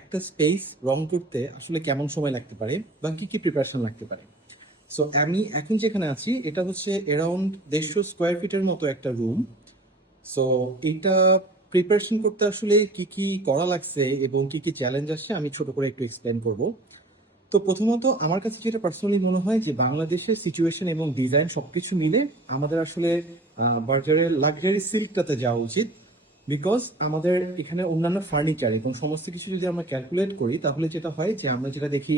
একটা স্পেস রং করতে আসলে কেমন সময় লাগতে পারে বা কি কি প্রিপারেশন লাগতে পারে। সো আমি এখন যেখানে আছি এটা হচ্ছে অ্যারাউন্ড 150 স্কোয়ার ফিটের মতো একটা রুম। সো এটা প্রিপারেশন করতে আসলে কি কি করা লাগছে এবং কি কি চ্যালেঞ্জ আসছে আমি ছোট করে একটু এক্সপ্লেন করব। তো প্রথমত আমার কাছে যেটা পার্সোনালি মনে হয় যে বাংলাদেশের সিচুয়েশন এবং ডিজাইন সবকিছু মিলে আমাদের আসলে বার্জারের লাক্সারি সিল্কটাতে যাওয়া উচিত। বিকজ আমাদের এখানে অন্যান্য ফার্নিচার এবং সমস্ত কিছু যদি আমরা ক্যালকুলেট করি তাহলে যেটা হয় যে আমরা যেটা দেখি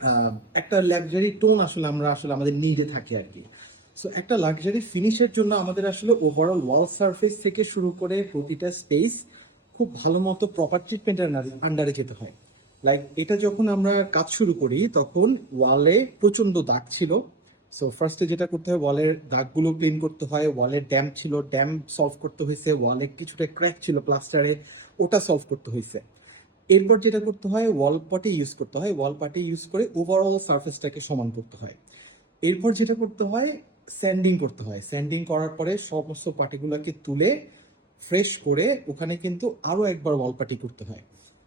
আহ, একটা লাক্সারি টোন আসলে আমরা আসলে আমাদের নিডে থাকি আর কি। সো একটা লাক্সারি ফিনিশের জন্য আমাদের আসলে ওভারঅল ওয়াল সারফেস থেকে শুরু করে প্রতিটা স্পেস খুব ভালো মতো প্রপার ট্রিটমেন্টের আন্ডারে যেতে হয়। লাইক এটা যখন আমরা কাজ শুরু করি তখন ওয়ালে প্রচন্ড দাগ ছিল। সো ফার্স্টে যেটা করতে হয় ওয়ালের দাগগুলো ক্লিন করতে হয়, ওয়ালের ড্যাম্প ছিল ড্যাম্প সলভ করতে হয়েছে, ওয়ালে কিছুটা ক্র্যাক ছিল প্লাস্টারে, ওটা সলভ করতে হয়েছে। এরপর যেটা করতে হয় ওয়াল পটি ইউজ করতে হয়, ওয়াল পটি ইউজ করে ওভারঅল সারফেসটাকে সমান করতে হয়। এরপর যেটা করতে হয় স্যান্ডিং করতে হয়, স্যান্ডিং করার পরে সমস্ত পাটিগুলোকে তুলে ফ্রেশ করে ওখানে কিন্তু আরো একবার ওয়াল পাটি করতে হয়।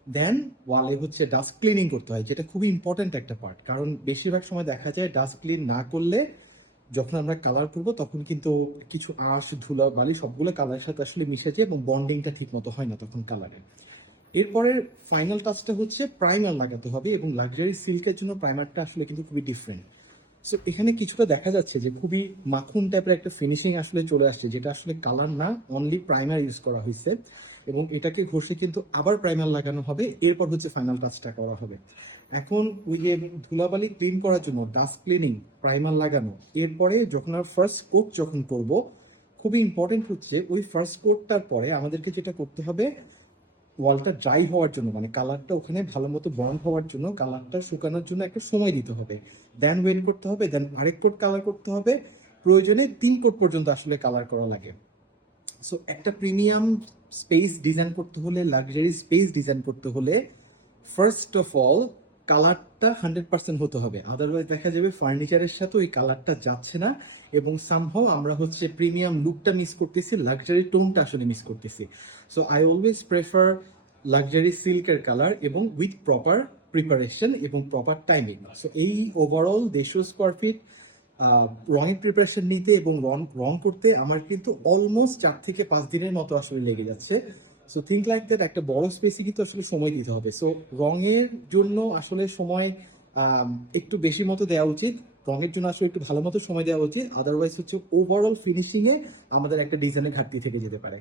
দেন ওয়ালে হচ্ছে ডাস্ট ক্লিনিং করতে হয়, যেটা খুবই ইম্পর্ট্যান্ট একটা পার্ট, কারণ বেশিরভাগ সময় দেখা যায় ডাস্ট ক্লিন না করলে যখন আমরা কালার করব তখন কিন্তু কিছু আঁশ ধুলা বালি সবগুলো কালারের সাথে আসলে মিশে যায় এবং বন্ডিংটা ঠিক মতো হয় না তখন কালারে। এরপরে ফাইনাল টাচটা হচ্ছে প্রাইমার লাগাতে হবে, এবং লাক্সারি সিল্কের জন্য প্রাইমারটা আসলে কিন্তু খুবই ডিফারেন্ট। সো এখানে কিছুটা দেখা যাচ্ছে যে খুবই মাখন টাইপের একটা ফিনিশিং আসলে চলে আসছে, যেটা আসলে কালার না, অনলি প্রাইমার ইউজ করা হয়েছে। এবং এটাকে ঘষে কিন্তু আবার প্রাইমার লাগানো হবে, এরপর হচ্ছে ফাইনাল টাচটা করা হবে। এখন ওই যে ধুলাবালি ক্লিন করার জন্য ডাস্ট ক্লিনিং, প্রাইমার লাগানো, এরপরে যখন আর ফার্স্ট কোট যখন করব, খুবই ইম্পর্টেন্ট হচ্ছে ওই ফার্স্ট কোটটার পরে আমাদেরকে যেটা করতে হবে ওয়ালটা ড্রাই হওয়ার জন্য, মানে কালারটা ওখানে ভালো মতো বন্ড হওয়ার জন্য, কালারটা শুকানোর জন্য একটা সময় দিতে হবে। দেন ওয়েট করতে হবে, দেন আরেক কোট কালার করতে হবে, প্রয়োজনে 3 কোট পর্যন্ত আসলে কালার করা লাগে। সো একটা প্রিমিয়াম স্পেস ডিজাইন করতে হলে, লাক্সারি স্পেস ডিজাইন করতে হলে ফার্স্ট অফ অল কালারটা 100% হতে হবে, আদারওয়াইজ দেখা যাবে ফার্নিচারের সাথে ওই কালারটা যাচ্ছে না এবং সামহাও আমরা হচ্ছে প্রিমিয়াম লুকটা মিস করতেছি, লাক্সারি টোনটা আসলে মিস করতেছি। So I always prefer luxury সিল্কের কালার এবং উইথ প্রপার প্রিপারেশন এবং প্রপার টাইমিং। সো এই ওভারঅল 150 স্কোয়ার ফিট রঙের প্রিপারেশন নিতে এবং রং রং করতে আমার কিন্তু অলমোস্ট 4 থেকে 5 দিনের মতো আসলে লেগে যাচ্ছে। সো থিঙ্ক লাইক দ্যাট একটা বড় স্পেসে কিন্তু আসলে সময় দিতে হবে। সো রঙের জন্য আসলে সময় একটু বেশি মতো দেওয়া উচিত, রঙের জন্য আসলে একটু ভালো মতো সময় দেওয়া উচিত, আদারওয়াইজ হচ্ছে ওভারঅল ফিনিশিং এ আমাদের একটা ডিজাইনের ঘাটতি থেকে যেতে পারে।